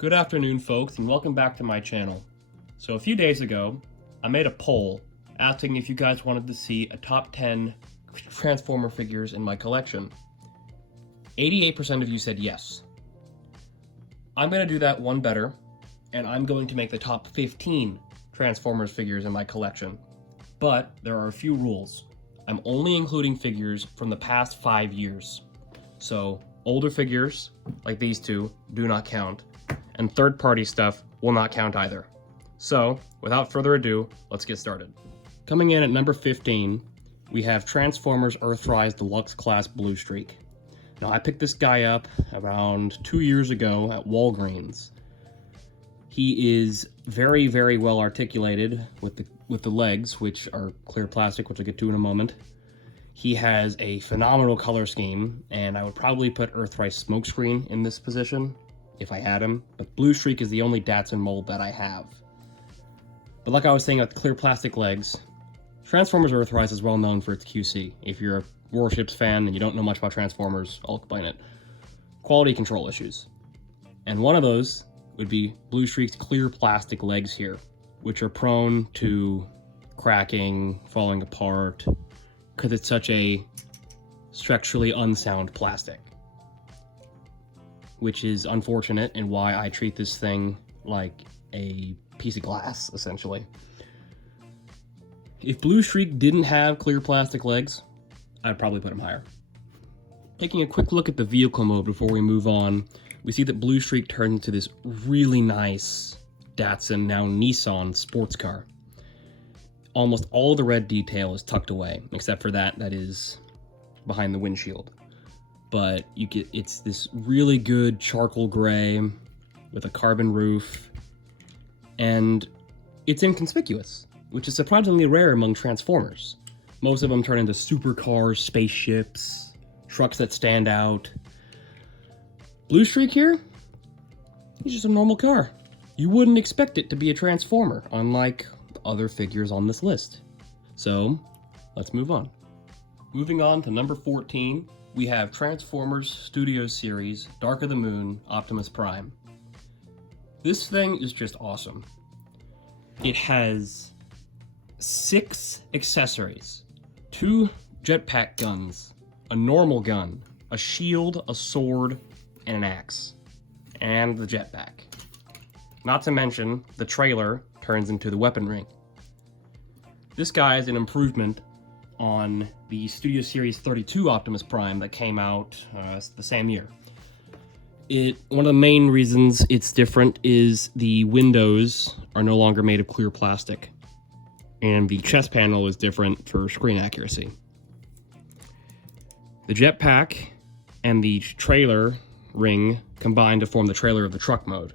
Good afternoon, folks, and welcome back to my channel. So a few days ago, I made a poll asking if you guys wanted to see a top 10 Transformer figures in my collection. 88% of you said yes. I'm going to do that one better, and I'm going to make the top 15 Transformers figures in my collection. But there are a few rules. I'm only including figures from the past 5 years. So older figures, like these two, do not count. And third-party stuff will not count either. So, without further ado, let's get started. Coming in at number 15, we have Transformers Earthrise Deluxe Class Blue Streak. Now, I picked this guy up around 2 years ago at Walgreens. He is very, very well articulated with the legs, which are clear plastic, which I'll get to in a moment. He has a phenomenal color scheme, and I would probably put Earthrise Smokescreen in this position if I had him, but Blue Streak is the only Datsun mold that I have. But like I was saying about the clear plastic legs, Transformers Earthrise is well known for its QC. If you're a Warships fan and you don't know much about Transformers, I'll explain it. Quality control issues. And one of those would be Blue Streak's clear plastic legs here, which are prone to cracking, falling apart, because it's such a structurally unsound plastic. Which is unfortunate and why I treat this thing like a piece of glass, essentially. If Blue Streak didn't have clear plastic legs, I'd probably put him higher. Taking a quick look at the vehicle mode before we move on, we see that Blue Streak turns into this really nice Datsun, now Nissan, sports car. Almost all the red detail is tucked away, except for that is behind the windshield. But it's this really good charcoal gray with a carbon roof, and it's inconspicuous, which is surprisingly rare among Transformers. Most of them turn into supercars, spaceships, trucks that stand out. Blue Streak here, he's just a normal car. You wouldn't expect it to be a Transformer, unlike other figures on this list. So, let's move on. Moving on to number 14, we have Transformers Studio Series Dark of the Moon Optimus Prime. This thing is just awesome. It has 6 accessories, 2 jetpack guns, a normal gun, a shield, a sword, and an axe, and the jetpack. Not to mention, the trailer turns into the weapon ring. This guy is an improvement on the Studio Series 32 Optimus Prime that came out the same year. One of the main reasons it's different is the windows are no longer made of clear plastic, and the chest panel is different for screen accuracy. The jetpack and the trailer ring combine to form the trailer of the truck mode.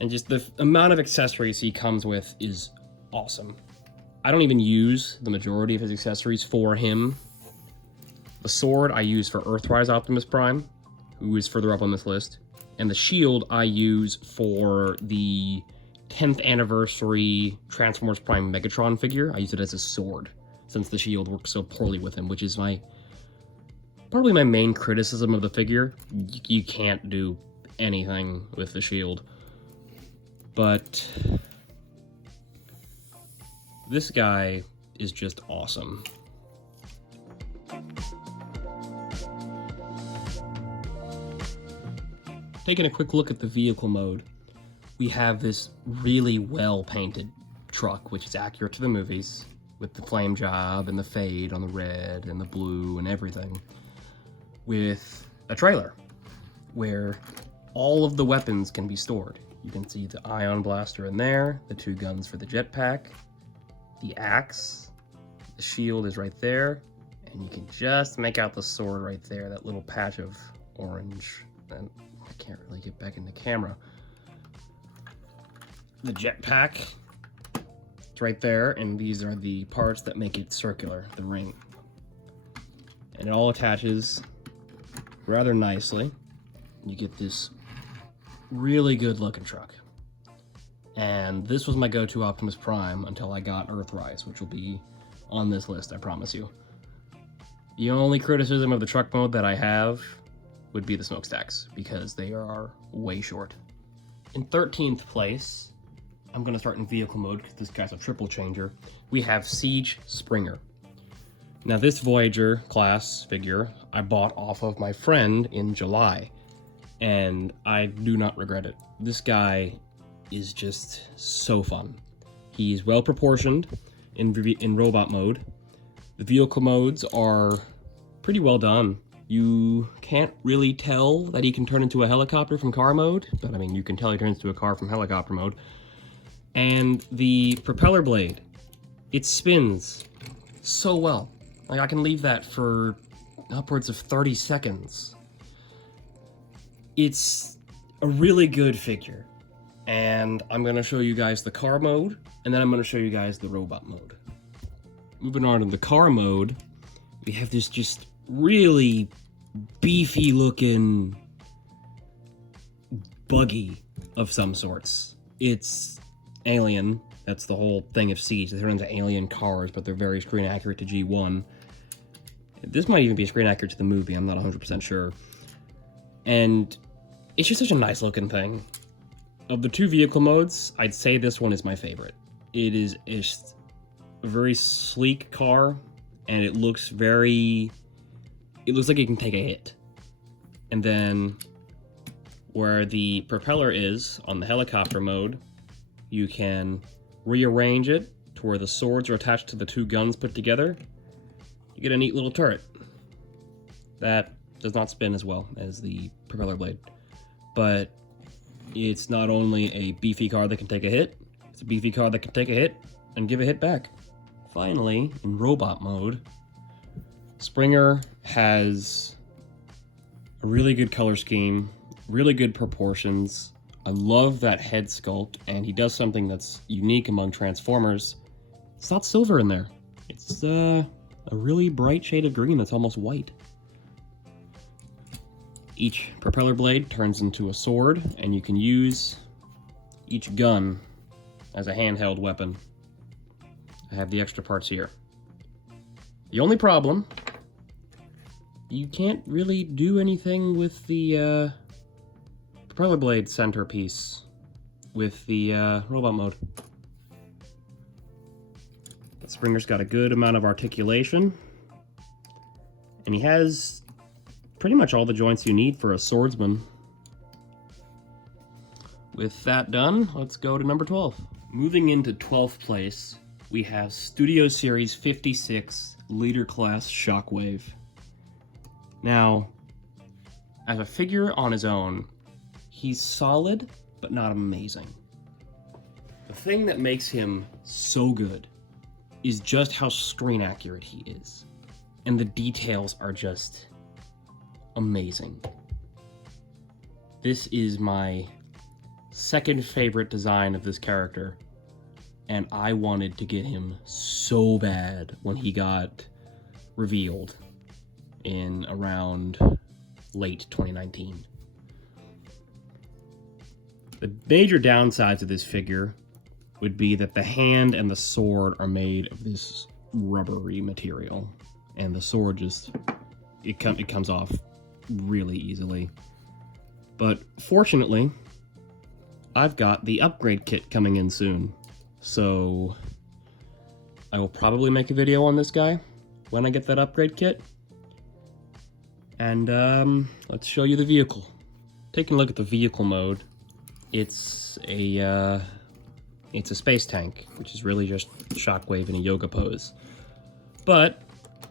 And just the amount of accessories he comes with is awesome. I don't even use the majority of his accessories for him. The sword I use for Earthrise Optimus Prime, who is further up on this list. And the shield I use for the 10th anniversary Transformers Prime Megatron figure. I use it as a sword, since the shield works so poorly with him, which is probably my main criticism of the figure. You can't do anything with the shield. But this guy is just awesome. Taking a quick look at the vehicle mode, we have this really well-painted truck, which is accurate to the movies, with the flame job and the fade on the red and the blue and everything, with a trailer where all of the weapons can be stored. You can see the ion blaster in there, the 2 guns for the jetpack, the axe, the shield is right there, and you can just make out the sword right there, that little patch of orange. And I can't really get back into camera. The jetpack, it's right there, and these are the parts that make it circular, the ring. And it all attaches rather nicely. You get this really good looking truck. And this was my go-to Optimus Prime until I got Earthrise, which will be on this list, I promise you. The only criticism of the truck mode that I have would be the smokestacks, because they are way short. In 13th place, I'm going to start in vehicle mode because this guy's a triple changer. We have Siege Springer. Now this Voyager class figure I bought off of my friend in July, and I do not regret it. This guy is just so fun. He's well proportioned in robot mode. The vehicle modes are pretty well done. You can't really tell that he can turn into a helicopter from car mode, but I mean, you can tell he turns into a car from helicopter mode. And the propeller blade, it spins so well. Like, I can leave that for upwards of 30 seconds. It's a really good figure. And I'm gonna show you guys the car mode, and then I'm gonna show you guys the robot mode. Moving on to the car mode, we have this just really beefy looking buggy of some sorts. It's alien. That's the whole thing of Siege. They turn into alien cars, but they're very screen accurate to G1. This might even be screen accurate to the movie, I'm not 100% sure. And it's just such a nice looking thing. Of the two vehicle modes, I'd say this one is my favorite. It is just a very sleek car, and it looks like it can take a hit. And then where the propeller is on the helicopter mode, you can rearrange it to where the swords are attached to the two guns put together. You get a neat little turret that does not spin as well as the propeller blade, but it's not only a beefy car that can take a hit, it's a beefy car that can take a hit and give a hit back. Finally, in robot mode, Springer has a really good color scheme, really good proportions. I love that head sculpt, and he does something that's unique among Transformers. It's not silver in there. It's a really bright shade of green that's almost white. Each propeller blade turns into a sword, and you can use each gun as a handheld weapon. I have the extra parts here. The only problem, you can't really do anything with the propeller blade centerpiece with the robot mode. But Springer's got a good amount of articulation, and he has pretty much all the joints you need for a swordsman. With that done, let's go to number 12. Moving into 12th place, we have Studio Series 56 Leader Class Shockwave. Now, as a figure on his own, he's solid, but not amazing. The thing that makes him so good is just how screen accurate he is. And the details are just amazing. This is my second favorite design of this character, and I wanted to get him so bad when he got revealed in around late 2019. The major downsides of this figure would be that the hand and the sword are made of this rubbery material, and the sword just it comes off really easily. But fortunately, I've got the upgrade kit coming in soon, so I will probably make a video on this guy when I get that upgrade kit. And let's show you the vehicle. Taking a look at the vehicle mode, it's a space tank, which is really just Shockwave in a yoga pose. But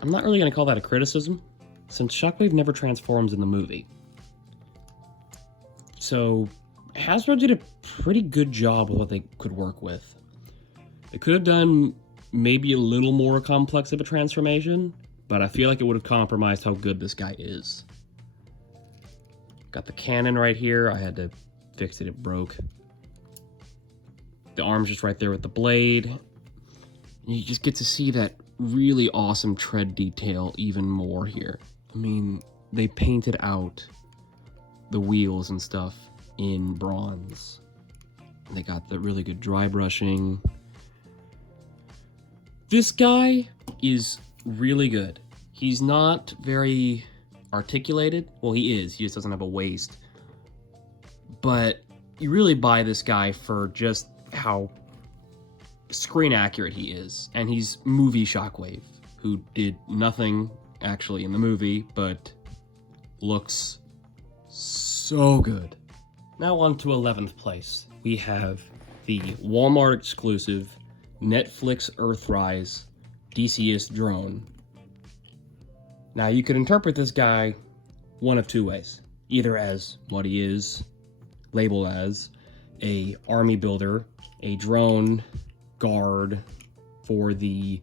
I'm not really going to call that a criticism, since Shockwave never transforms in the movie. So Hasbro did a pretty good job with what they could work with. They could have done maybe a little more complex of a transformation, but I feel like it would have compromised how good this guy is. Got the cannon right here. I had to fix it, it broke. The arm's just right there with the blade. And you just get to see that really awesome tread detail even more here. I mean, they painted out the wheels and stuff in bronze. They got the really good dry brushing. This guy is really good. He's not very articulated. Well, he is. He just doesn't have a waist. But you really buy this guy for just how screen accurate he is. And he's movie Shockwave, who did nothing actually in the movie, but looks so good. Now on to 11th place. We have the Walmart exclusive Netflix Earthrise DCS drone. Now you could interpret this guy one of two ways. Either as what he is, labeled as a army builder, a drone guard for the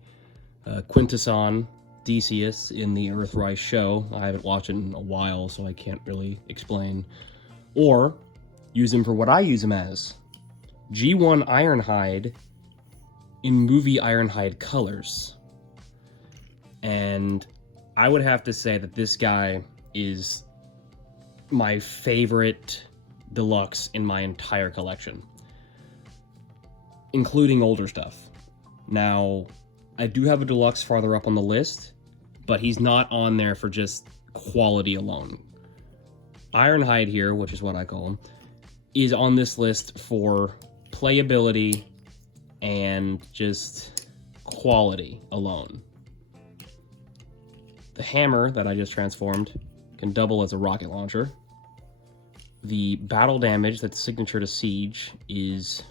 Quintesson Decius in the Earthrise show. I haven't watched it in a while, so I can't really explain. Or use him for what I use him as. G1 Ironhide in movie Ironhide colors. And I would have to say that this guy is my favorite deluxe in my entire collection, including older stuff. Now, I do have a deluxe farther up on the list, but he's not on there for just quality alone. Ironhide here, which is what I call him, is on this list for playability and just quality alone. The hammer that I just transformed can double as a rocket launcher. The battle damage that's signature to Siege is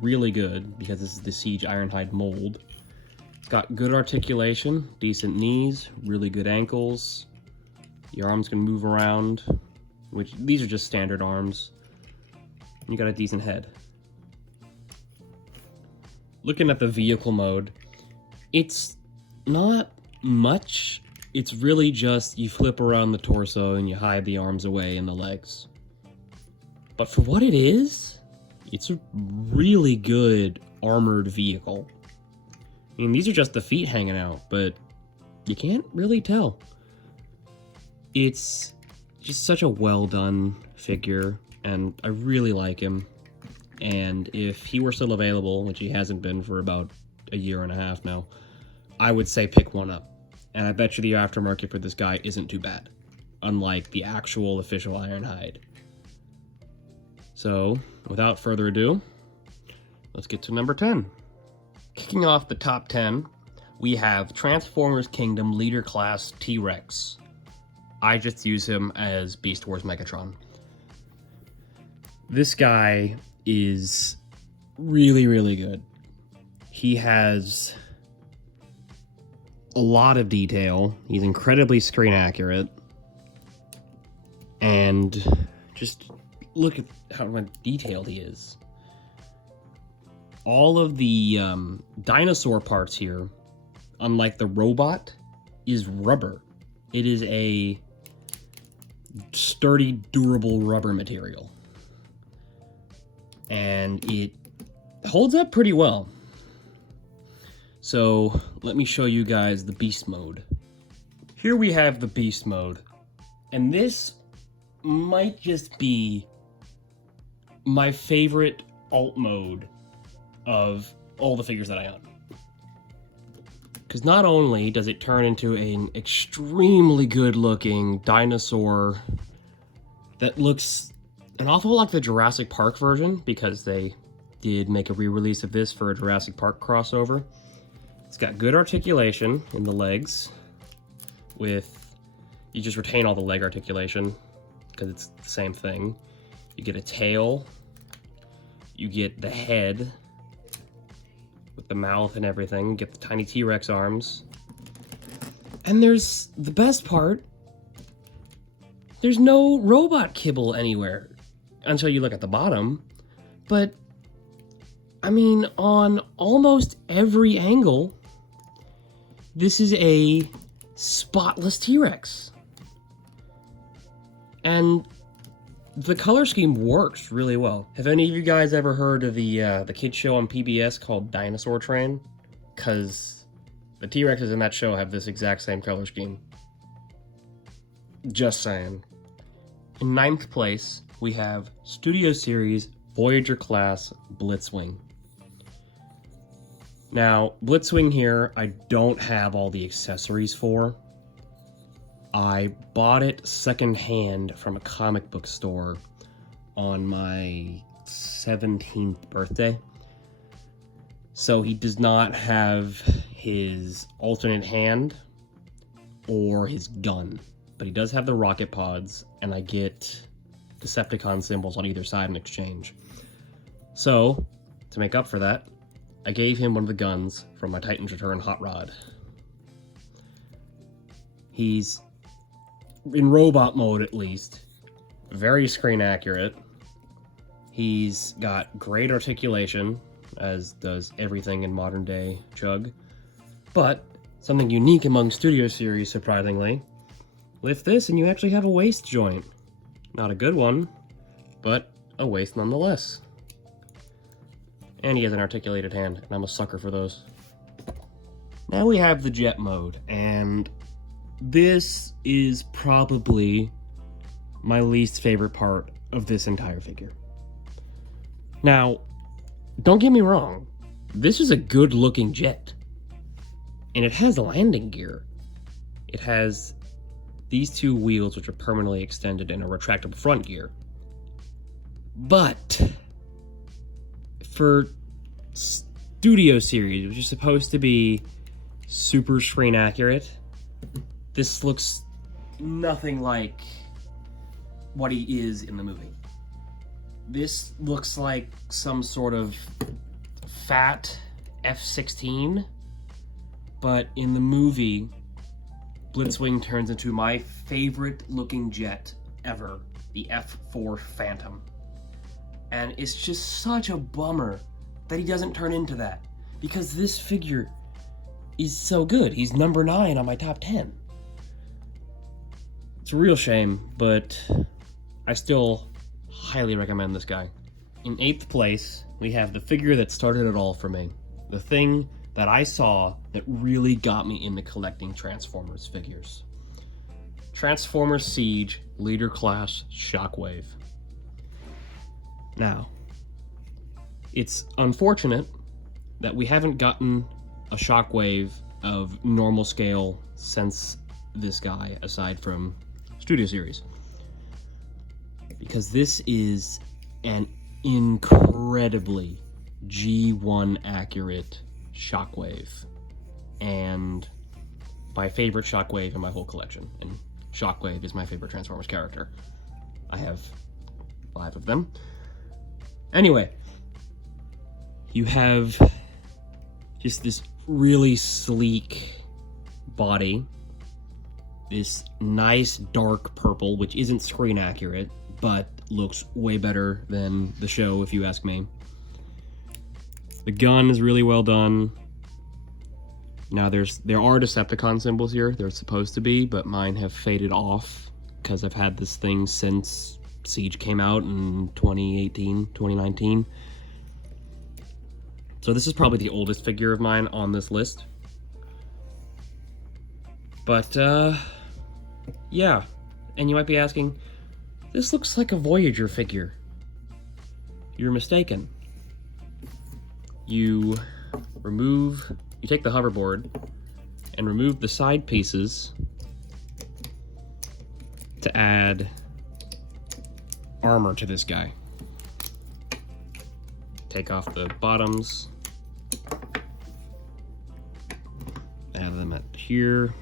really good because this is the Siege Ironhide mold. It's got good articulation, decent knees, really good ankles. Your arms can move around, which these are just standard arms. You got a decent head. Looking at the vehicle mode, it's not much. It's really just you flip around the torso and you hide the arms away and the legs. But for what it is, it's a really good armored vehicle. I mean, these are just the feet hanging out, but you can't really tell. It's just such a well done figure, and I really like him. And if he were still available, which he hasn't been for about a year and a half now, I would say pick one up. And I bet you the aftermarket for this guy isn't too bad, unlike the actual official Ironhide. So, without further ado, let's get to number 10. Kicking off the top 10, we have Transformers Kingdom Leader Class T-Rex. I just use him as Beast Wars Megatron. This guy is really, really good. He has a lot of detail. He's incredibly screen accurate. And just look at how detailed he is. All of the dinosaur parts here, unlike the robot, is rubber. It is a sturdy, durable rubber material. And it holds up pretty well. So let me show you guys the beast mode. Here we have the beast mode. And this might just be my favorite alt mode of all the figures that I own. Because not only does it turn into an extremely good looking dinosaur that looks an awful lot like the Jurassic Park version, because they did make a re-release of this for a Jurassic Park crossover. It's got good articulation in the legs, you just retain all the leg articulation because it's the same thing. You get a tail, you get the head with the mouth and everything, you get the tiny T-Rex arms. And there's the best part, there's no robot kibble anywhere until you look at the bottom. But I mean, on almost every angle, this is a spotless T-Rex. And the color scheme works really well. Have any of you guys ever heard of the kids show on PBS called Dinosaur Train? Because the T-Rexes in that show have this exact same color scheme. Just saying. In 9th place, we have Studio Series Voyager Class Blitzwing. Now, Blitzwing here, I don't have all the accessories for. I bought it secondhand from a comic book store on my 17th birthday. So he does not have his alternate hand or his gun, but he does have the rocket pods, and I get Decepticon symbols on either side in exchange. So, to make up for that, I gave him one of the guns from my Titans Return Hot Rod. He's, in robot mode at least, very screen accurate. He's got great articulation, as does everything in modern day Chug. But, something unique among Studio Series, surprisingly, lift this and you actually have a waist joint. Not a good one, but a waist nonetheless. And he has an articulated hand, and I'm a sucker for those. Now we have the jet mode, and this is probably my least favorite part of this entire figure. Now, don't get me wrong, this is a good looking jet. And it has landing gear. It has these two wheels which are permanently extended and a retractable front gear. But for Studio Series, which is supposed to be super screen accurate, this looks nothing like what he is in the movie. This looks like some sort of fat F-16, but in the movie, Blitzwing turns into my favorite looking jet ever, the F-4 Phantom. And it's just such a bummer that he doesn't turn into that, because this figure is so good. He's number 9 on my top 10. It's a real shame, but I still highly recommend this guy. In 8th place, we have the figure that started it all for me. The thing that I saw that really got me into collecting Transformers figures. Transformers Siege Leader Class Shockwave. Now, it's unfortunate that we haven't gotten a Shockwave of normal scale since this guy, aside from Studio Series. Because this is an incredibly G1 accurate Shockwave, and my favorite Shockwave in my whole collection. And Shockwave is my favorite Transformers character. I have 5 of them. Anyway, you have just this really sleek body, this nice dark purple, which isn't screen accurate, but looks way better than the show, if you ask me. The gun is really well done. Now there are Decepticon symbols here. They're supposed to be, but mine have faded off because I've had this thing since Siege came out in 2018, 2019. So this is probably the oldest figure of mine on this list. But, yeah. And you might be asking, this looks like a Voyager figure. You're mistaken. You take the hoverboard and remove the side pieces to add armor to this guy. Take off the bottoms, add them at here,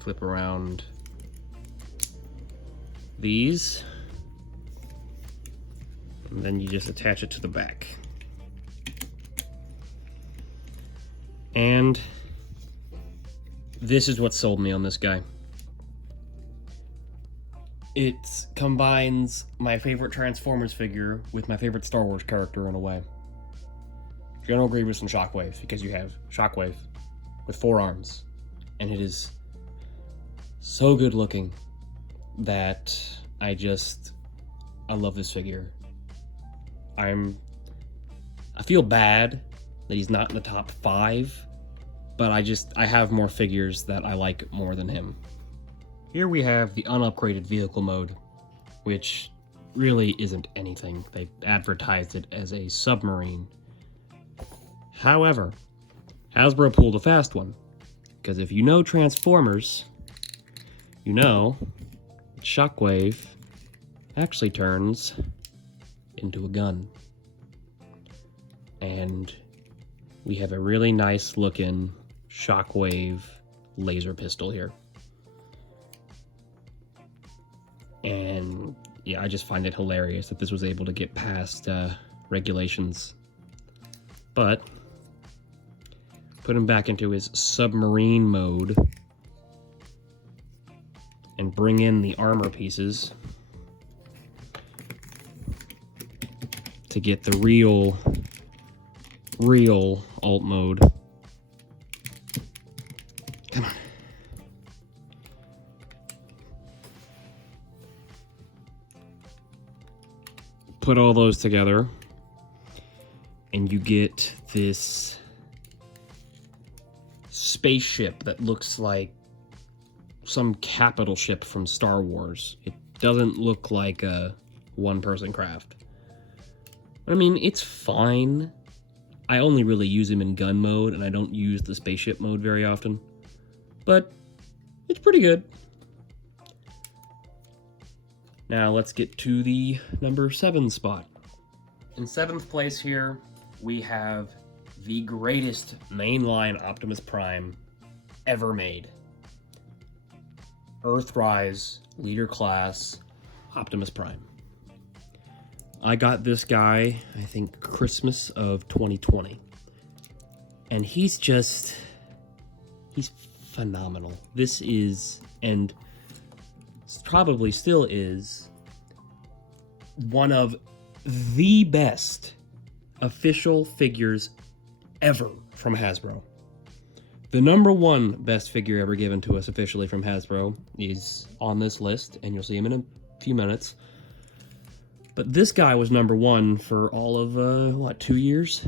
flip around these, and then you just attach it to the back. And this is what sold me on this guy. It combines my favorite Transformers figure with my favorite Star Wars character in a way. General Grievous and Shockwave, because you have Shockwave with 4 arms. And it is so good looking that I love this figure. I feel bad that he's not in the top 5, but I have more figures that I like more than him. Here we have the unupgraded vehicle mode, which really isn't anything. They advertised it as a submarine. However, Hasbro pulled a fast one, because if you know Transformers, you know Shockwave actually turns into a gun. And we have a really nice looking Shockwave laser pistol here. And yeah, I just find it hilarious that this was able to get past regulations. But put him back into his submarine mode and bring in the armor pieces to get the real alt mode. Come on. Put all those together and you get this spaceship that looks like some capital ship from Star Wars. It doesn't look like a one-person craft. I mean, it's fine. I only really use him in gun mode, and I don't use the spaceship mode very often. But it's pretty good. Now let's get to the number 7 spot. In 7th place here, we have the greatest mainline Optimus Prime ever made. Earthrise Leader Class Optimus Prime. I got this guy, I think, Christmas of 2020. And he's phenomenal. This is, and probably still is, one of the best official figures ever from Hasbro. The number 1 best figure ever given to us officially from Hasbro is on this list, and you'll see him in a few minutes. But this guy was number 1 for all of, 2 years?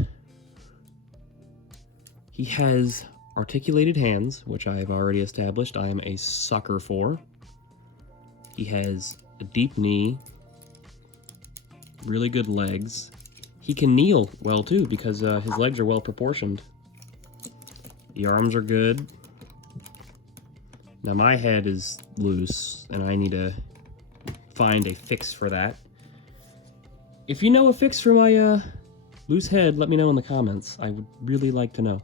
He has articulated hands, which I have already established I am a sucker for. He has a deep knee, really good legs. He can kneel well too because his legs are well proportioned. The arms are good. Now my head is loose and I need to find a fix for that. If you know a fix for my loose head, let me know in the comments. I would really like to know.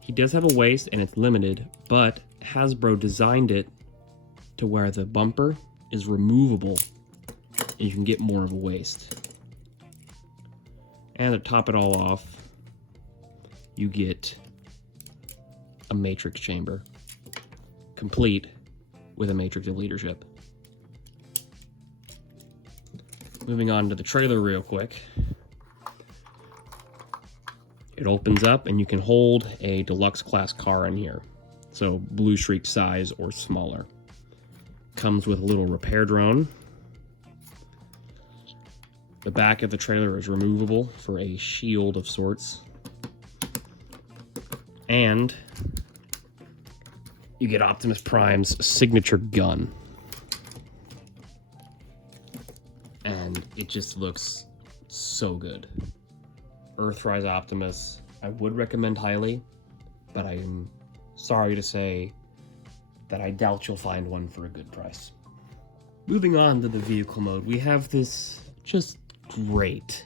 He does have a waist and it's limited, but Hasbro designed it to where the bumper is removable and you can get more of a waist. And to top it all off, you get a Matrix chamber, complete with a Matrix of Leadership. Moving on to the trailer real quick. It opens up and you can hold a deluxe class car in here. So Blue Shriek size or smaller. Comes with a little repair drone. The back of the trailer is removable for a shield of sorts. And you get Optimus Prime's signature gun. And it just looks so good. Earthrise Optimus, I would recommend highly, but I am sorry to say that I doubt you'll find one for a good price. Moving on to the vehicle mode, we have this just great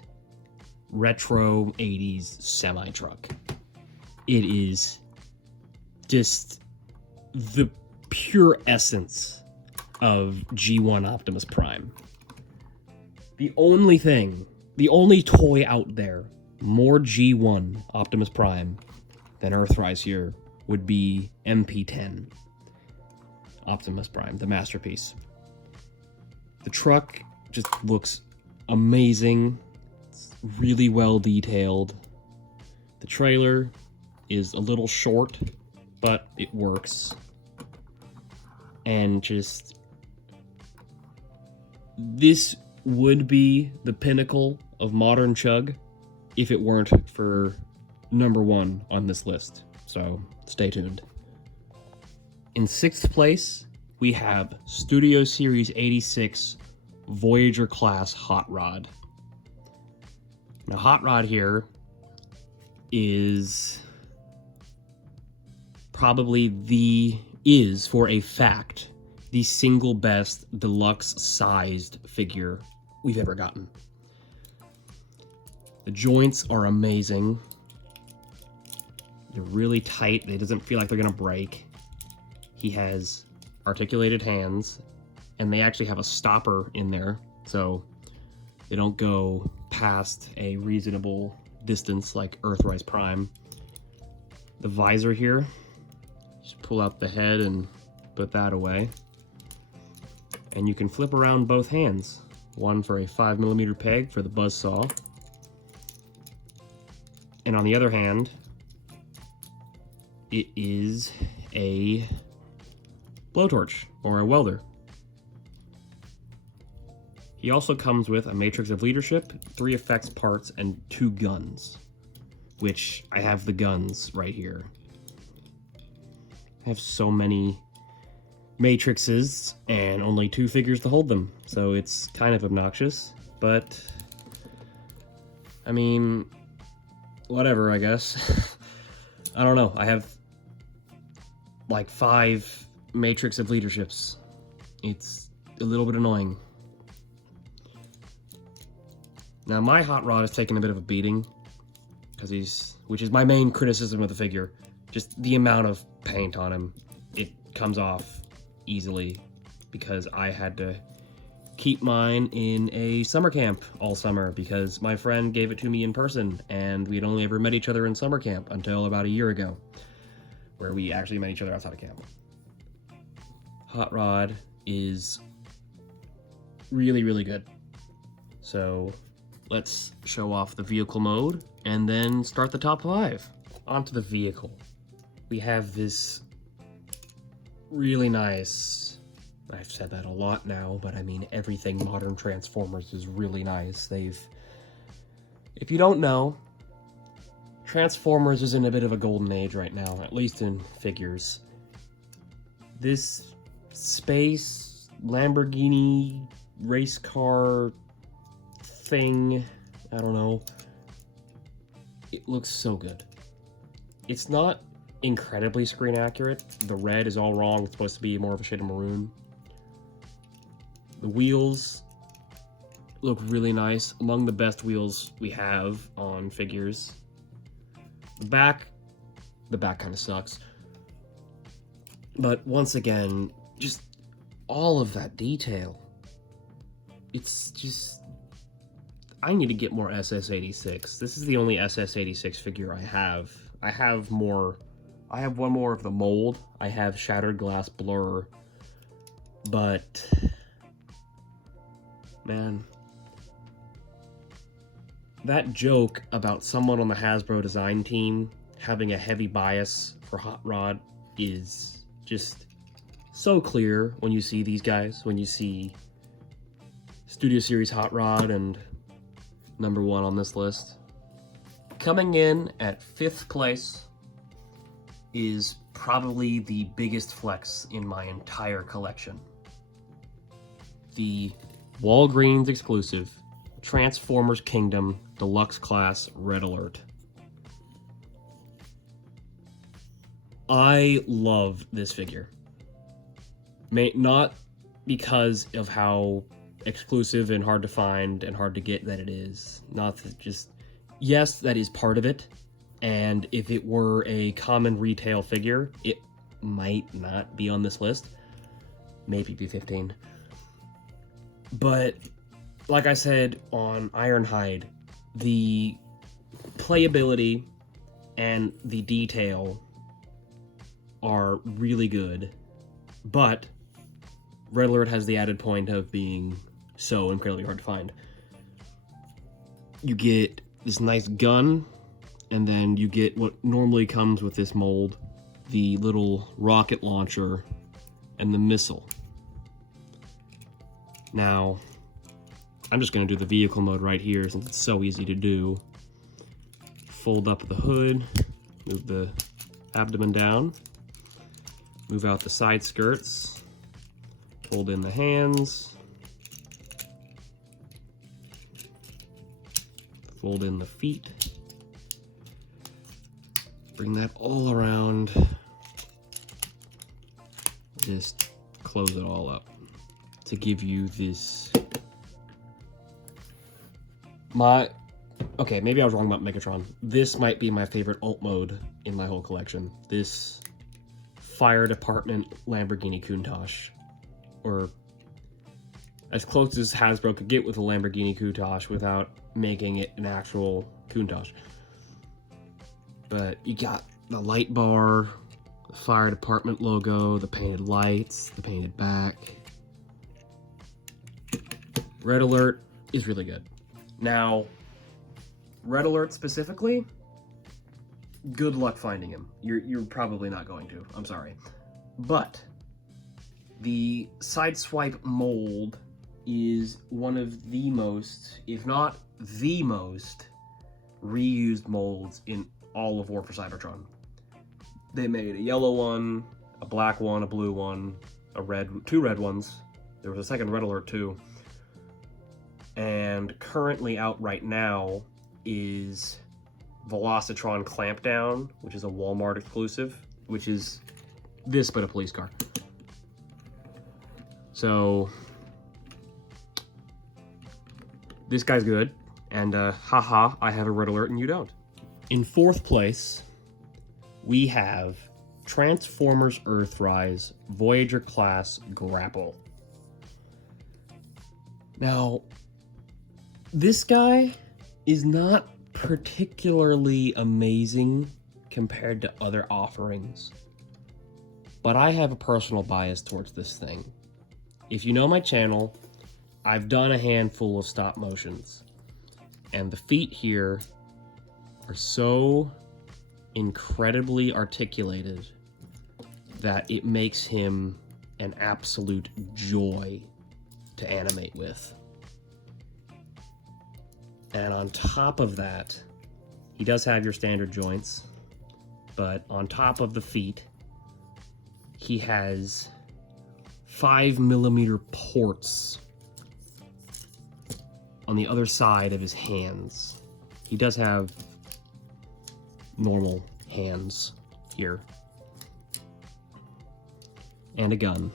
retro 80s semi-truck. It is just the pure essence of G1 Optimus Prime. The only toy out there more G1 Optimus Prime than Earthrise here would be MP10 Optimus Prime, the masterpiece. The truck just looks amazing. It's really well detailed. The trailer is a little short, but it works. And just, this would be the pinnacle of modern chug if it weren't for number 1 on this list. So stay tuned. In 6th place, we have Studio Series 86 Voyager class Hot Rod. Now Hot Rod here is probably for a fact, the single best deluxe sized figure we've ever gotten. The joints are amazing. They're really tight. It doesn't feel like they're gonna break. He has articulated hands, and they actually have a stopper in there, so they don't go past a reasonable distance like Earthrise Prime. The visor here, just pull out the head and put that away. And you can flip around both hands. One for a 5mm peg for the buzzsaw. And on the other hand, it is a blowtorch or a welder. He also comes with a Matrix of Leadership, 3 effects parts, and 2 guns, which I have the guns right here. I have so many Matrixes and only 2 figures to hold them, so it's kind of obnoxious, but I mean, whatever, I guess. I don't know, I have like 5 Matrix of Leaderships. It's a little bit annoying. Now my hot rod is taking a bit of a beating, because which is my main criticism of the figure, just the amount of paint on him. It comes off easily because I had to keep mine in a summer camp all summer because my friend gave it to me in person, and we'd only ever met each other in summer camp until about a year ago, where we actually met each other outside of camp. Hot rod is really, really good. So let's show off the vehicle mode and then start the top 5. Onto the vehicle. We have this really nice, I've said that a lot now, but I mean everything modern Transformers is really nice. If you don't know, Transformers is in a bit of a golden age right now, at least in figures. This space Lamborghini race car thing, I don't know, it looks so good. It's not incredibly screen accurate. The red is all wrong. It's supposed to be more of a shade of maroon. The wheels look really nice. Among the best wheels we have on figures. The back kind of sucks. But once again, just all of that detail. It's just, I need to get more SS86. This is the only SS86 figure I have. I have one more of the mold. I have Shattered Glass Blur. But man, that joke about someone on the Hasbro design team having a heavy bias for Hot Rod is just so clear when you see these guys, when you see Studio Series Hot Rod and number 1 on this list. Coming in at 5th place is probably the biggest flex in my entire collection. The Walgreens exclusive Transformers Kingdom Deluxe Class Red Alert. I love this figure. Not because of how exclusive and hard to find and hard to get that it is. Not that just, yes, that is part of it. And if it were a common retail figure, it might not be on this list. Maybe be 15. But like I said on Ironhide, the playability and the detail are really good, but Red Alert has the added point of being so incredibly hard to find. You get this nice gun, and then you get what normally comes with this mold, the little rocket launcher and the missile. Now, I'm just going to do the vehicle mode right here since it's so easy to do. Fold up the hood, move the abdomen down, move out the side skirts, fold in the hands, fold in the feet, bring that all around, just close it all up to give you this. Okay, maybe I was wrong about Megatron. This might be my favorite alt mode in my whole collection. This Fire Department Lamborghini Countach, or as close as Hasbro could get with a Lamborghini Countach without making it an actual Countach. But you got the light bar, the Fire Department logo, the painted lights, the painted back. Red Alert is really good. Now, Red Alert specifically, good luck finding him. You're probably not going to. I'm sorry. But the Sideswipe mold is one of the most, if not the most, reused molds in all of War for Cybertron. They made a yellow one, a black one, a blue one, two red ones. There was a second Red Alert too. And currently out right now is Velocitron Clampdown, which is a Walmart exclusive, which is this but a police car. So this guy's good, and haha, I have a Red Alert and you don't. In fourth place, we have Transformers Earthrise Voyager class Grapple. Now, this guy is not particularly amazing compared to other offerings, but I have a personal bias towards this thing. If you know my channel, I've done a handful of stop motions, and the feet here are so incredibly articulated that it makes him an absolute joy to animate with. And on top of that, he does have your standard joints, but on top of the feet, he has 5mm ports on the other side of his hands. He does have normal hands here. And a gun.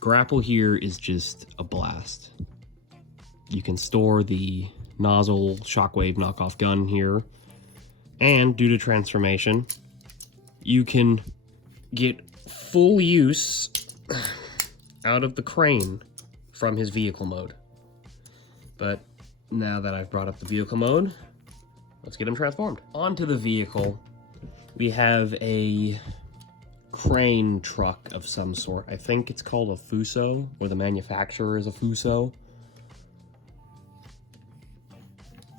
Grapple here is just a blast. You can store the nozzle Shockwave knockoff gun here, and due to transformation, you can get full use out of the crane from his vehicle mode. But now that I've brought up the vehicle mode, let's get him transformed. Onto the vehicle, we have a crane truck of some sort. I think it's called a Fuso, or the manufacturer is a Fuso.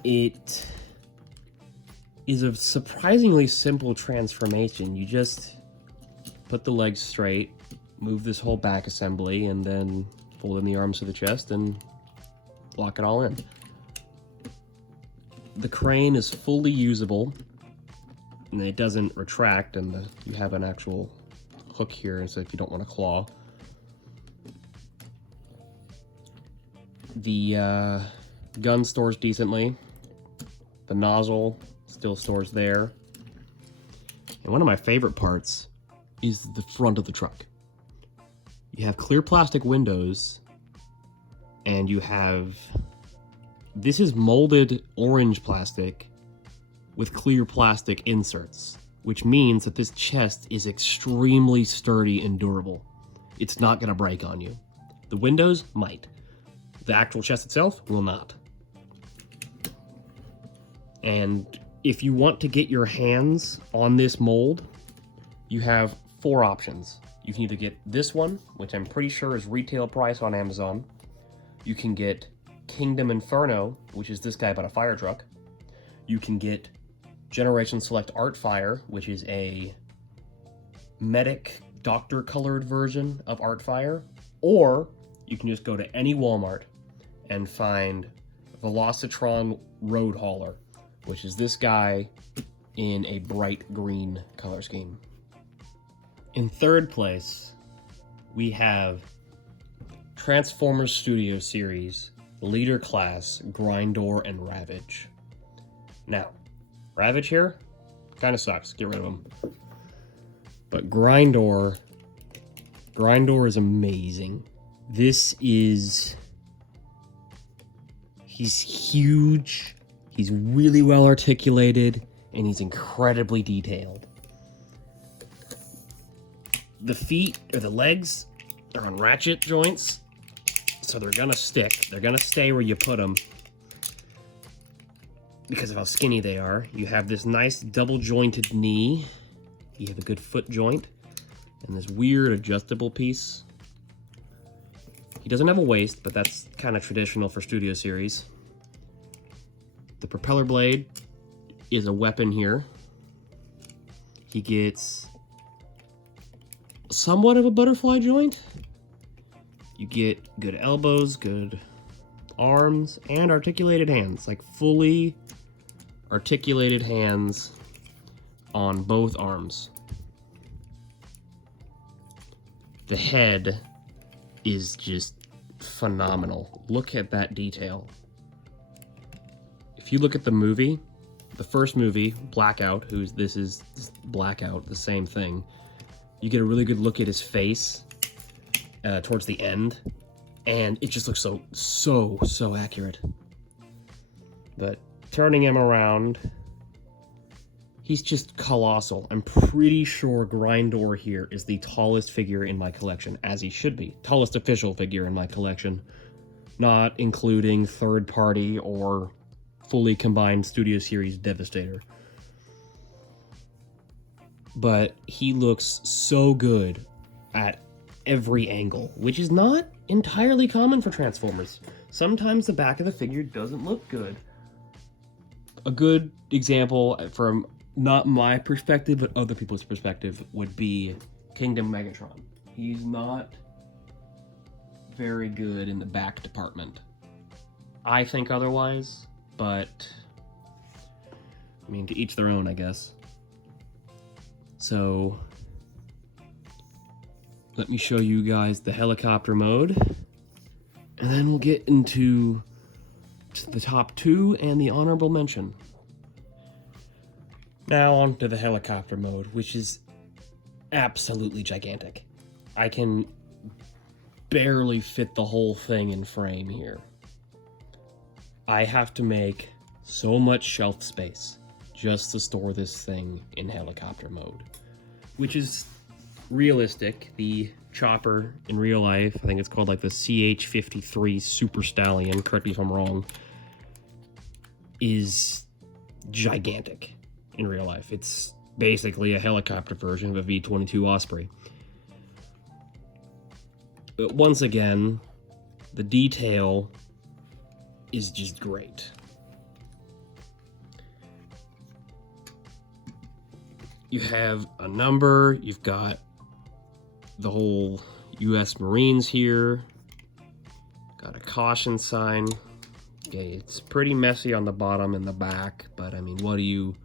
It is a surprisingly simple transformation. You just put the legs straight, move this whole back assembly, and then fold in the arms to the chest and lock it all in. The crane is fully usable, and it doesn't retract, and you have an actual hook here, so if you don't want to claw. The gun stores decently. The nozzle still stores there. And one of my favorite parts is the front of the truck. You have clear plastic windows, and you have... This is molded orange plastic with clear plastic inserts, which means that this chest is extremely sturdy and durable. It's not going to break on you. The windows might. The actual chest itself will not. And if you want to get your hands on this mold, you have 4 options. You can either get this one, which I'm pretty sure is retail price on Amazon. You can get Kingdom Inferno, which is this guy but a fire truck. You can get Generation Select Art Fire, which is a medic doctor colored version of Art Fire. Or you can just go to any Walmart and find Velocitron Road Hauler, which is this guy in a bright green color scheme. In third place, we have Transformers Studio Series Leader Class Grindor and Ravage. Now, Ravage here kind of sucks. Get rid of him. But Grindor is amazing. He's huge, he's really well articulated, and he's incredibly detailed. The feet, or the legs, are on ratchet joints, so they're gonna stick. They're gonna stay where you put them because of how skinny they are. You have this nice double jointed knee. You have a good foot joint, and this weird adjustable piece. He doesn't have a waist, but that's kind of traditional for Studio Series. The propeller blade is a weapon here. He gets somewhat of a butterfly joint. You get good elbows, good arms, and articulated hands, like fully articulated hands on both arms. The head is just phenomenal. Look at that detail. If you look at the movie, the first movie, Blackout, this is Blackout, the same thing. You get a really good look at his face towards the end, and it just looks so accurate. But turning him around, he's just colossal. I'm pretty sure Grindor here is the tallest figure in my collection, as he should be. Tallest official figure in my collection, not including third-party or fully combined Studio Series Devastator. But he looks so good at every angle, which is not entirely common for Transformers. Sometimes the back of the figure doesn't look good. A good example from not my perspective, but other people's perspective, would be Kingdom Megatron. He's not very good in the back department. I think otherwise, but I mean, to each their own, I guess. So let me show you guys the helicopter mode, and then we'll get into the top two and the honorable mention. Now on to the helicopter mode, which is absolutely gigantic. I can barely fit the whole thing in frame here. I have to make so much shelf space just to store this thing in helicopter mode, which is realistic. The chopper in real life, I think it's called like the CH-53 Super Stallion, correct me if I'm wrong, is gigantic in real life. It's basically a helicopter version of a V-22 Osprey. But once again, the detail is just great. You have a number, you've got the whole US Marines here, got a caution sign. Okay, it's pretty messy on the bottom and the back, but I mean, what do you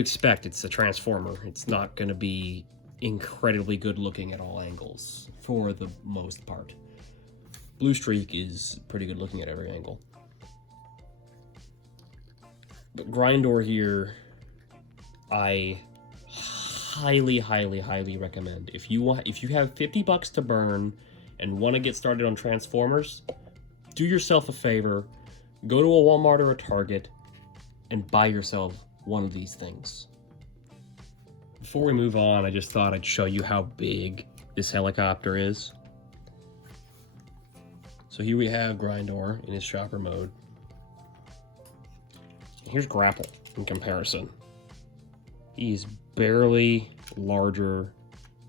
expect? It's a Transformer. It's not going to be incredibly good looking at all angles for the most part. Blue Streak is pretty good looking at every angle. But Grindor here, I highly recommend. If you have $50 to burn and want to get started on Transformers, do yourself a favor, go to a Walmart or a Target and buy yourself one of these things. Before we move on, I just thought I'd show you how big this helicopter is. So here we have Grindor in his chopper mode. Here's Grapple in comparison. He's barely larger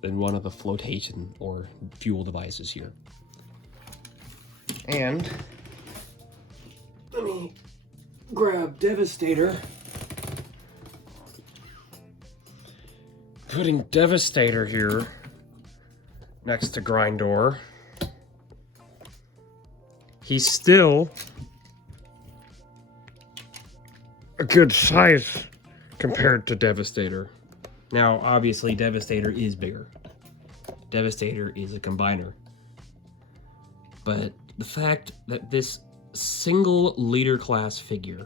than one of the flotation or fuel devices here. And let me grab Devastator. Putting Devastator here next to Grindor. He's still a good size compared to Devastator. Now, obviously, Devastator is bigger. Devastator is a combiner. But the fact that this single leader class figure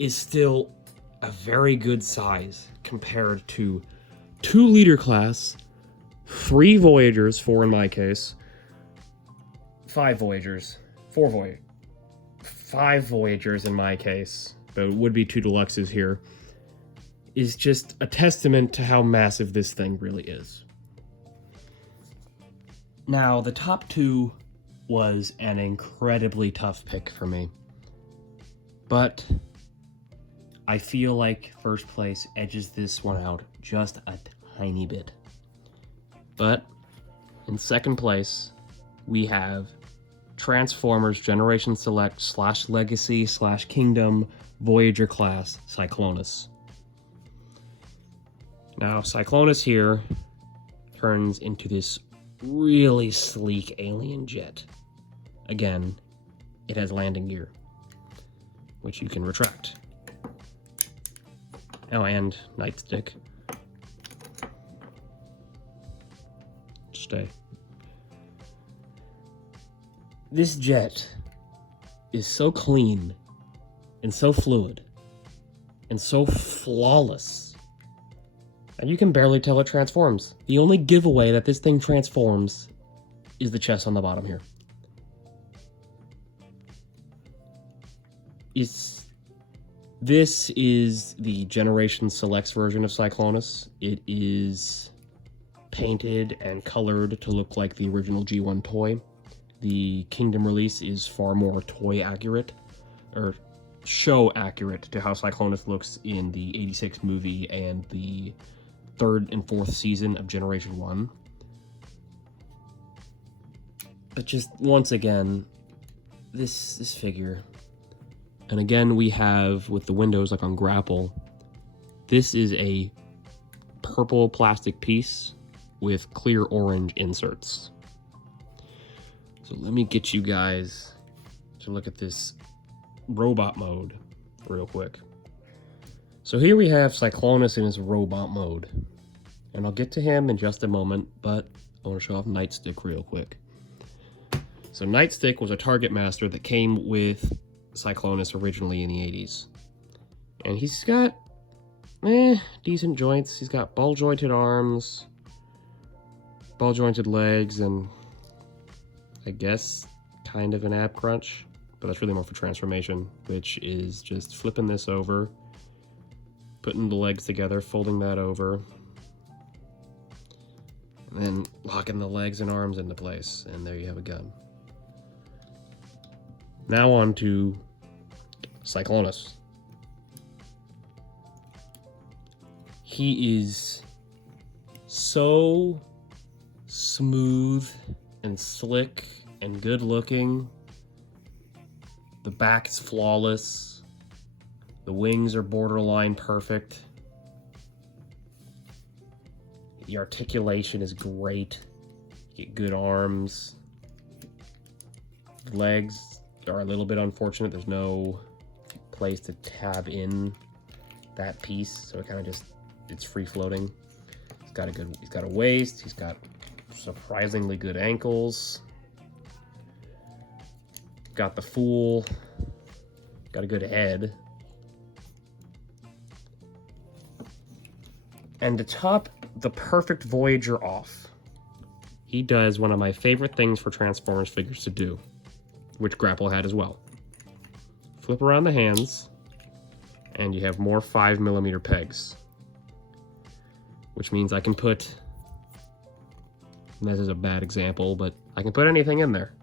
is still a very good size compared to 2 leader class, 3 Voyagers, 4 in my case, 5 Voyagers, 5 Voyagers in my case, but it would be 2 Deluxes here, is just a testament to how massive this thing really is. Now, the top 2 was an incredibly tough pick for me, but I feel like first place edges this one out just a tiny bit. But in second place, we have Transformers Generation Select / Legacy / Kingdom Voyager class Cyclonus. Now, Cyclonus here turns into this really sleek alien jet. Again, it has landing gear, which you can retract. Oh, and nightstick. Stay. This jet is so clean and so fluid and so flawless, and you can barely tell it transforms. The only giveaway that this thing transforms is the chest on the bottom here. This is the Generation Selects version of Cyclonus. It is painted and colored to look like the original G1 toy. The Kingdom release is far more toy accurate, or show accurate to how Cyclonus looks in the 86 movie and the 3rd and 4th season of Generation 1. But just once again, this figure, and again we have with the windows like on Grapple, this is a purple plastic piece with clear orange inserts. So let me get you guys to look at this robot mode real quick. So here we have Cyclonus in his robot mode, and I'll get to him in just a moment, but I want to show off Nightstick real quick. So Nightstick was a Target Master that came with Cyclonus originally in the 80s. And he's got decent joints. He's got ball-jointed arms, ball-jointed legs, and I guess kind of an ab crunch, but that's really more for transformation, which is just flipping this over, putting the legs together, folding that over, and then locking the legs and arms into place, and there you have a gun. Now on to Cyclonus. He is so smooth and slick and good looking. The back is flawless. The wings are borderline perfect. The articulation is great. You get good arms. The legs are a little bit unfortunate. There's no place to tab in that piece, so it kind of just, it's free floating. He's got a waist. He's got surprisingly good ankles. Got the Fool. Got a good head. And to top the perfect Voyager off, he does one of my favorite things for Transformers figures to do, which Grapple had as well. Flip around the hands, and you have more 5mm pegs, which means I can put, and this is a bad example, but I can put anything in there.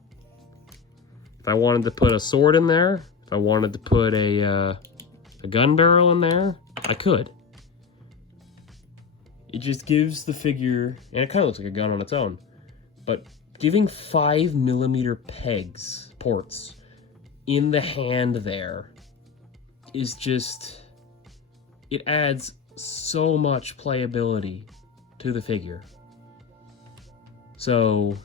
If I wanted to put a sword in there, if I wanted to put a gun barrel in there, I could. It just gives the figure, and it kind of looks like a gun on its own, but giving 5mm pegs, ports, in the hand there is just, it adds so much playability to the figure. So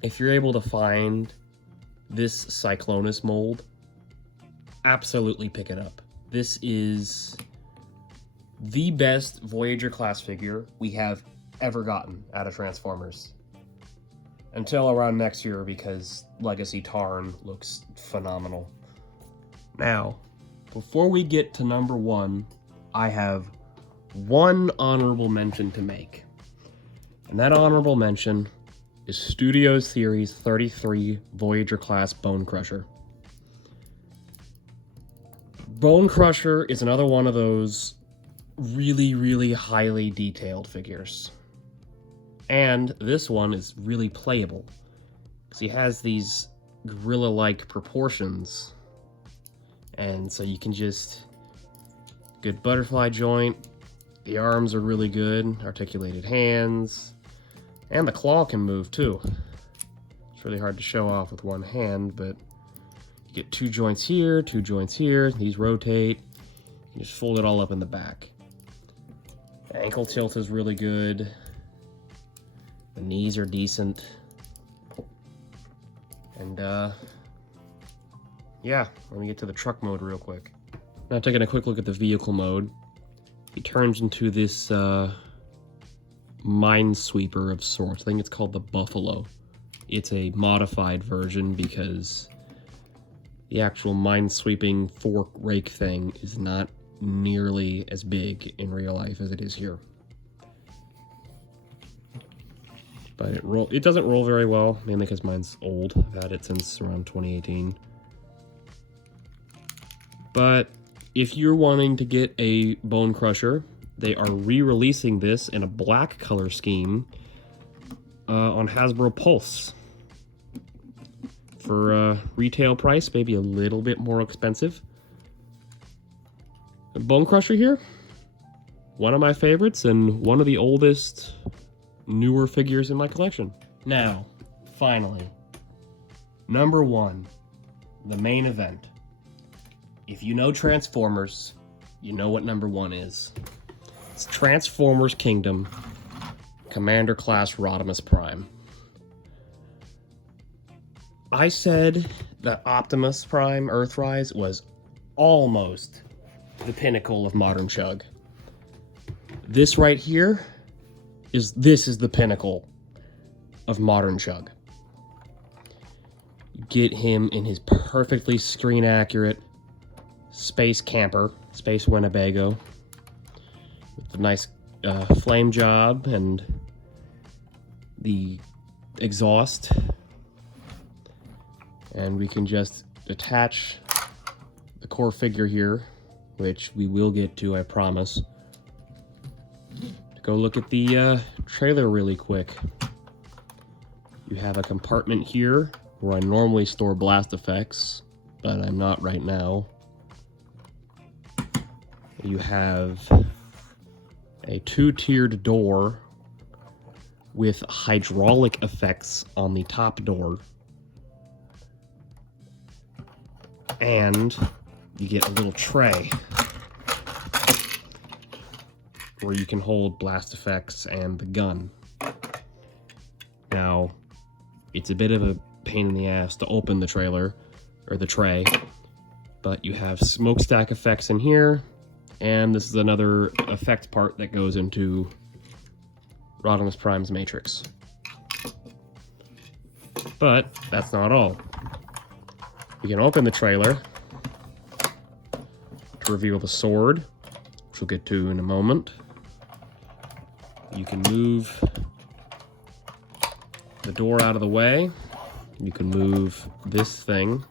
if you're able to find this Cyclonus mold, absolutely pick it up. This is the best Voyager class figure we have ever gotten out of Transformers. Until around next year, because Legacy Tarn looks phenomenal. Now, before we get to number 1, I have one honorable mention to make. And that honorable mention is Studio Series 33 Voyager class Bone Crusher. Bone Crusher is another one of those really, really highly detailed figures. And this one is really playable, because he has these gorilla-like proportions. And so you can just... good butterfly joint. The arms are really good, articulated hands. And the claw can move too. It's really hard to show off with one hand, but you get 2 joints here, 2 joints here. These rotate. You just fold it all up in the back. The ankle tilt is really good. The knees are decent. And yeah, let me get to the truck mode real quick. Now taking a quick look at the vehicle mode. He turns into this minesweeper of sorts. I think it's called the Buffalo. It's a modified version because the actual minesweeping fork rake thing is not nearly as big in real life as it is here. But it doesn't roll very well, mainly because mine's old. I've had it since around 2018. But if you're wanting to get a Bone Crusher, they are re-releasing this in a black color scheme on Hasbro Pulse. For retail price, maybe a little bit more expensive. The Bone Crusher here, one of my favorites and one of the oldest, newer figures in my collection. Now, finally, number 1, the main event. If you know Transformers, you know what number 1 is. It's Transformers Kingdom, Commander Class Rodimus Prime. I said that Optimus Prime Earthrise was almost the pinnacle of modern Chug. This right here is the pinnacle of modern Chug. Get him in his perfectly screen accurate Space Camper, Space Winnebago, with the nice flame job and the exhaust. And we can just attach the core figure here, which we will get to, I promise. To go look at the trailer really quick. You have a compartment here where I normally store blast effects, but I'm not right now. You have a 2-tiered door with hydraulic effects on the top door. And you get a little tray where you can hold blast effects and the gun. Now, it's a bit of a pain in the ass to open the trailer, or the tray, but you have smokestack effects in here, and this is another effect part that goes into Rodimus Prime's Matrix. But that's not all. You can open the trailer to reveal the sword, which we'll get to in a moment. You can move the door out of the way. You can move this thing.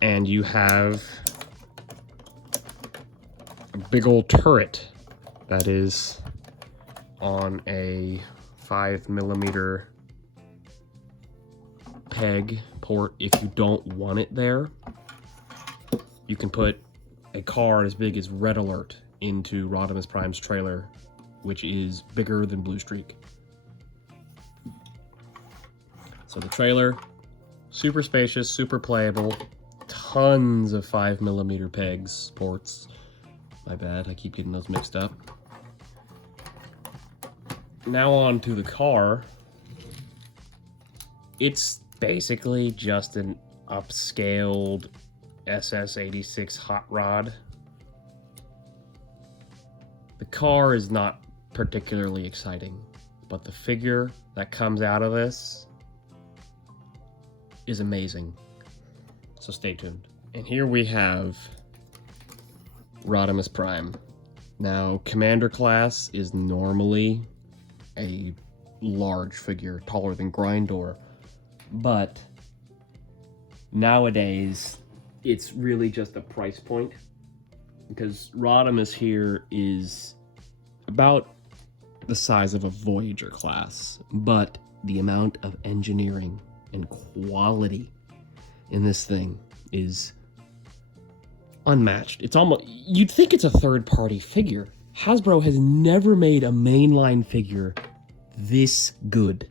And you have a big old turret that is on a 5mm peg port. If you don't want it there, you can put a car as big as Red Alert into Rodimus Prime's trailer, which is bigger than Blue Streak. So the trailer, super spacious, super playable, tons of 5mm pegs, ports. My bad, I keep getting those mixed up. Now on to the car. It's basically just an upscaled SS86 hot rod. The car is not particularly exciting, but the figure that comes out of this is amazing. So stay tuned. And here we have Rodimus Prime. Now, Commander class is normally a large figure, taller than Grindor, but nowadays it's really just a price point, because Rodimus here is about the size of a Voyager class, but the amount of engineering and quality in this thing is unmatched. It's almost, you'd think it's a third-party figure. Hasbro has never made a mainline figure this good.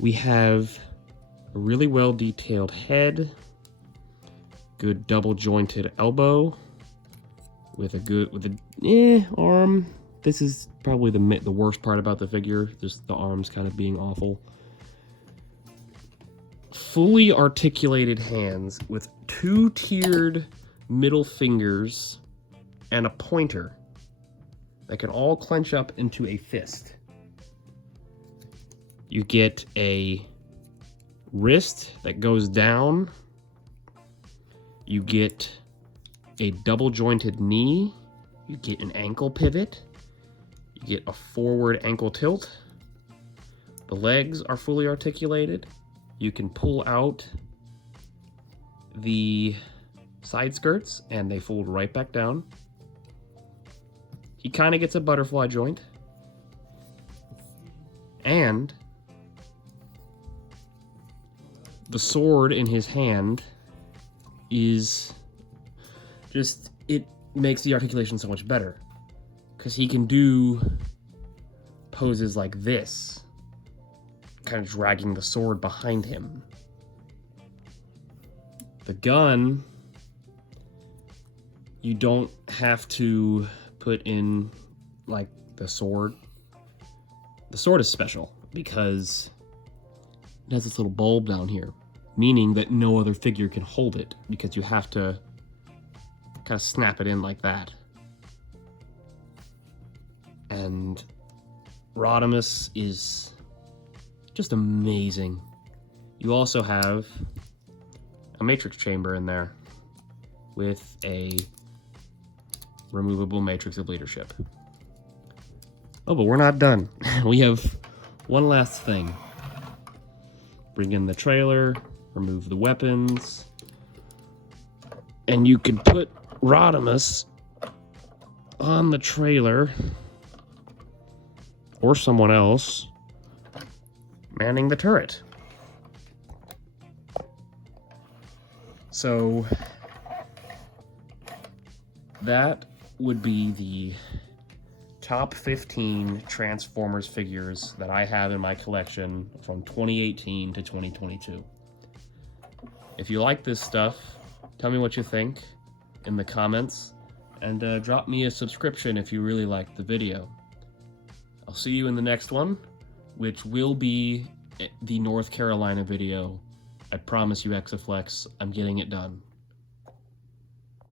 We have a really well-detailed head, good double-jointed elbow, with a arm. This is probably the worst part about the figure, just the arms kind of being awful. Fully articulated hands with two-tiered middle fingers and a pointer that can all clench up into a fist. You get a wrist that goes down. You get a double-jointed knee. You get an ankle pivot. You get a forward ankle tilt. The legs are fully articulated. You can pull out the side skirts and they fold right back down. He kind of gets a butterfly joint. And the sword in his hand is just, it makes the articulation so much better, because he can do poses like this, kind of dragging the sword behind him. The gun, you don't have to put in like the sword. The sword is special because it has this little bulb down here, meaning that no other figure can hold it, because you have to kind of snap it in like that. And Rodimus is just amazing. You also have a matrix chamber in there with a removable matrix of leadership. Oh, but we're not done. We have one last thing. Bring in the trailer, remove the weapons, and you can put Rodimus on the trailer, or someone else manning the turret. So that would be the top 15 Transformers figures that I have in my collection from 2018 to 2022. If you like this stuff, tell me what you think in the comments, and drop me a subscription if you really liked the video. I'll see you in the next one, which will be the North Carolina video. I promise you, Exaflex, I'm getting it done.